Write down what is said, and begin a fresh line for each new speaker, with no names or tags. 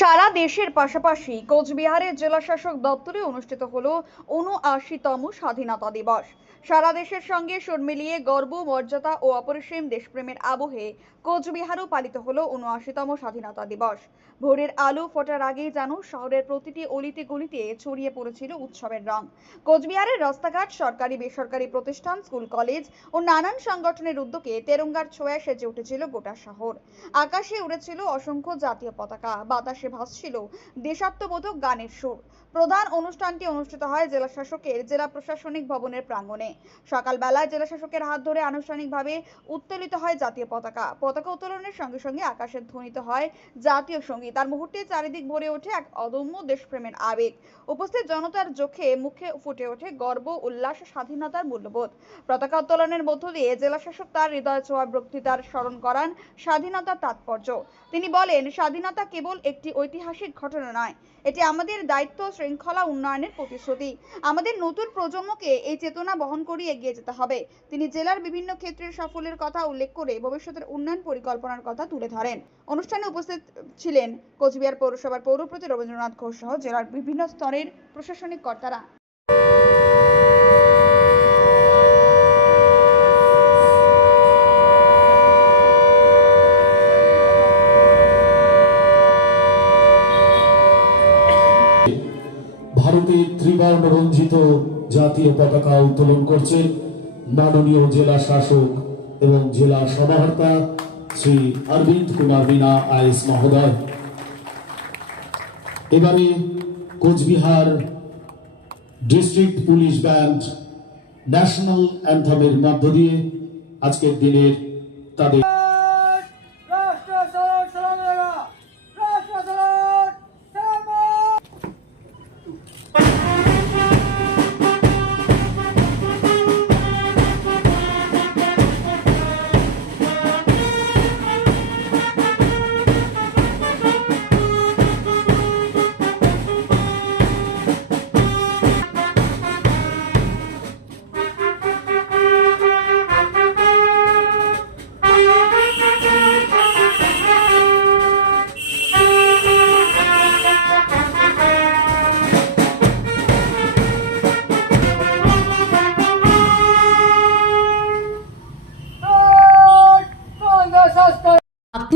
সারা দেশের পাশাপাশি কোচবিহারের জেলা শাসক দপ্তরে অনুষ্ঠিত হল উনআশিতম স্বাধীনতা দিবস। সারা দেশের সঙ্গে সুর মিলিয়ে গর্ব, মর্যাদা ও অপরিসীম দেশপ্রেমের আবহে কোচবিহারও পালিত হল উনআশিতম স্বাধীনতা দিবস। ভোরের আলো ফোটার আগেই যেন শহরের প্রতিটি অলিতে গলিতে ছড়িয়ে পড়েছিল উৎসবের রং। কোচবিহারের রাস্তাঘাট, সরকারি, বেসরকারি প্রতিষ্ঠান, স্কুল, কলেজ ও নানান সংগঠনের উদ্যোগে তেরঙ্গার ছোঁয়ায় সেজে উঠেছিল গোটা শহর। আকাশে উড়েছিল অসংখ্য জাতীয় পতাকা, বাতাসে ভাসছিল। দেশাত্মবোধক গানের সুর। প্রধান অনুষ্ঠানটি অনুষ্ঠিত হয় জেলা শাসকের জেলা প্রশাসনিক ভবনের প্রাঙ্গণে। সকালবেলায় জেলা শাসকের হাত ধরে আনুষ্ঠানিকভাবে উত্তোলিত হয় জাতীয় পতাকা। পতাকা উত্তোলনের সঙ্গে সঙ্গে আকাশে ধ্বনিত হয় জাতীয় সংগীত। তার মুহূর্তে চারিদিক ভরে ওঠে এক অদম্য দেশপ্রেমের আবেগ। উপস্থিত জনতার চোখে মুখে ফুটে ওঠে গর্ব, উল্লাস, স্বাধীনতার মূল্যবোধ। পতাকা উত্তোলনের মধ্য দিয়ে জেলা শাসক তার হৃদয় ছোঁয়া বক্তৃতার স্মরণ করান স্বাধীনতার তাৎপর্য। তিনি বলেন, স্বাধীনতা কেবল একটি ঐতিহাসিক ঘটনা নয়। এটি আমাদের দায়িত্ব শৃঙ্খলা উন্নয়নের প্রতিশ্রুতি। আমাদের নতুন প্রজন্মকে এই চেতনা বহন করে এগিয়ে যেতে হবে। তিনি জেলার বিভিন্ন ক্ষেত্রের সাফল্যের কথা উল্লেখ করে ভবিষ্যতের উন্নয়ন পরিকল্পনার কথা তুলে ধরেন। অনুষ্ঠানে উপস্থিত ছিলেন কোচবিহার পৌরসভার পৌরপ্রতি রবীন্দ্রনাথ ঘোষ সহ জেলার বিভিন্ন স্তরের প্রশাসনিক কর্তারা।
ভারতের ত্রিবর্ণ রঞ্জিত জাতীয় পতাকা উত্তোলন করছেন মাননীয় জেলা শাসক এবং জেলা সমাহর্তা শ্রী অরবিন্দ কুমার মিনা আইএস মহোদয়। এবারে Cooch Behar district police band national অ্যান্থামের মধ্য দিয়ে আজকের দিনের তাদের